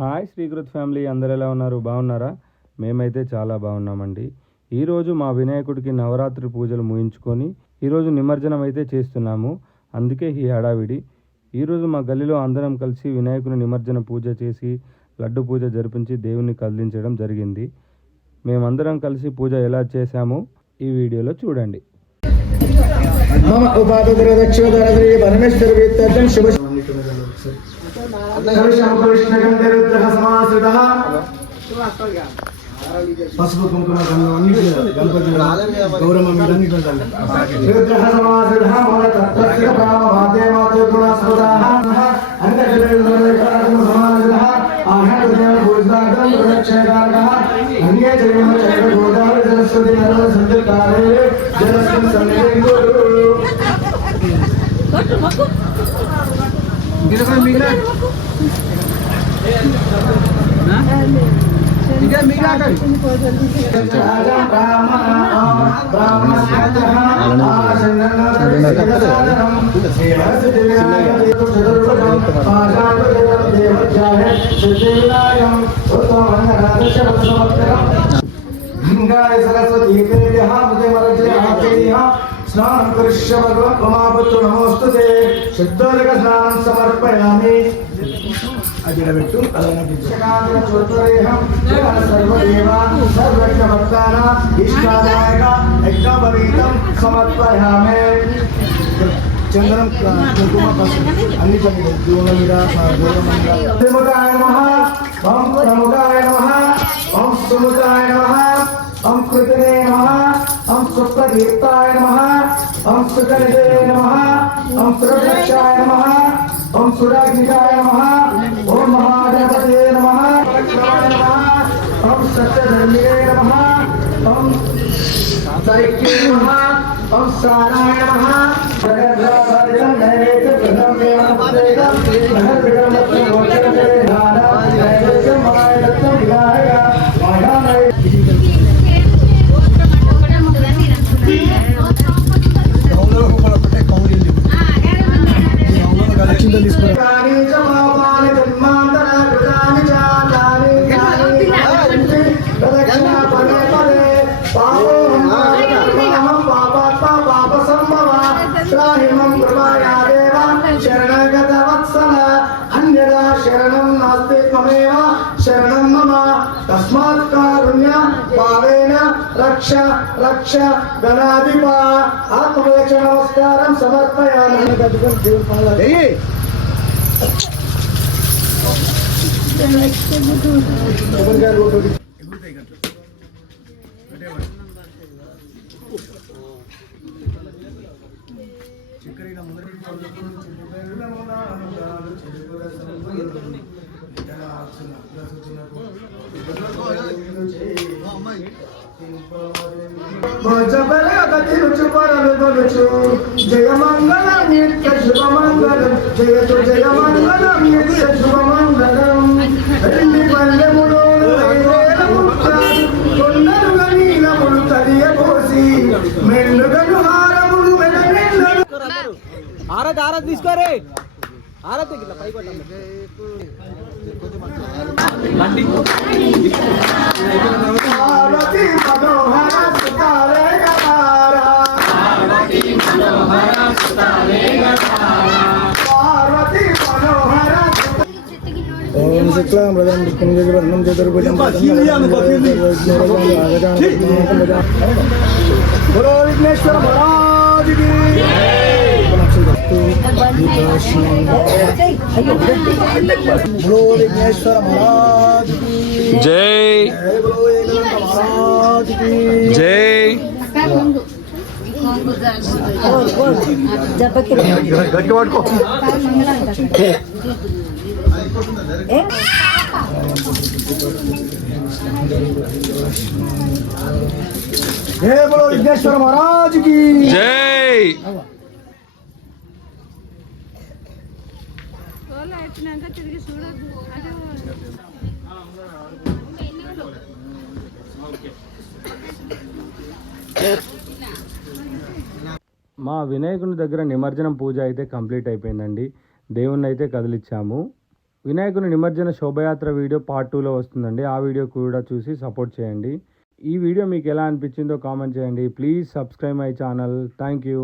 Hi శ్రీకృత్ family, అందరు ఎలా ఉన్నారు? బాగున్నారా? మేమైతే చాలా బాగున్నామండి. ఈరోజు మా వినాయకుడికి నవరాత్రి పూజలు ముగించుకొని ఈరోజు నిమజ్జనం అయితే చేస్తున్నాము. అందుకే ఈ హడావిడి. ఈరోజు మా గల్లీలో అందరం కలిసి వినాయకుని నిమజ్జన పూజ చేసి లడ్డు పూజ జరిపించి దేవుణ్ణి కదిలించడం జరిగింది. మేమందరం కలిసి పూజ ఎలా చేశామో ఈ వీడియోలో చూడండి. పసుపు కుంకుమ గణపతి గౌరవం స్నానం కరిష్య భగవత్మాపుత్ర నమోస్తుతే శుద్ధోదక స్నానం సమర్పయామి. అది పెట్టు సమర్పయామి. చంద్రం కుంకుమ అన్ని ప్రముఖాయ నమః, ఓం ప్రముఖాయ నమః, ఓం సుముఖాయ నమః, ఓం కృతనే నమః, ఓం సుప్రదీప్తాయ నమః, ఓం సుగణితే నమః, ఓం సురక్షాయ నమః, ఓం సురాగ్నికాయ నమః, ఓం మహాగణపతే నమః, ఓం సత్యధర్మిణే నమః, ఓం సైక్యే నమః, ఓం సారాయ నమః. శరణం మమ తస్మాత్ కారుణ్య భావేన రక్ష రక్ష గణాధిప. ఆత్మరక్ష నమస్కారం సమర్పయామి. జయమంగళం నిత్య శుభమంగళం, జయతు జయమంగళం నిత్య శుభమంగళం. రెండు పల్లెములు కొండలుగా నీలములు తడియబోసి మెండుగను హారములు మెడనిండలు. ఆరతి ఆరతి తీసుకోరే, ఆరతి పైకి పార్వతీ మనోహర సుతారే గతారా, పార్వతీ మనోహర సుతారే గతారా, పార్వతీ మనోహర. ఓం శుక్లాం వరదం విష్ణుం శశివర్ణం చతుర్భుజం బోలో విఘ్నేశ్వర మహారాజ్ కీ. బోలో విఘ్నేశ్వర మహారాజ్ కీ జై. బోలో ఏకదంత మహారాజ్ కీ జై. గట్టి పట్టుకో. జై బోలో విఘ్నేశ్వర మహారాజ్ కీ జై. మా వినాయకుని దగ్గర నిమజ్జనం పూజ అయితే కంప్లీట్ అయిపోయిందండి. దేవుణ్ణి అయితే కదిలిచ్చాము. వినాయకుని నిమజ్జన శోభయాత్ర వీడియో పార్ట్ 2లో వస్తుందండి. ఆ వీడియో కూడా చూసి సపోర్ట్ చేయండి. ఈ వీడియో మీకు ఎలా అనిపించిందో కామెంట్ చేయండి. Please subscribe my channel. Thank you.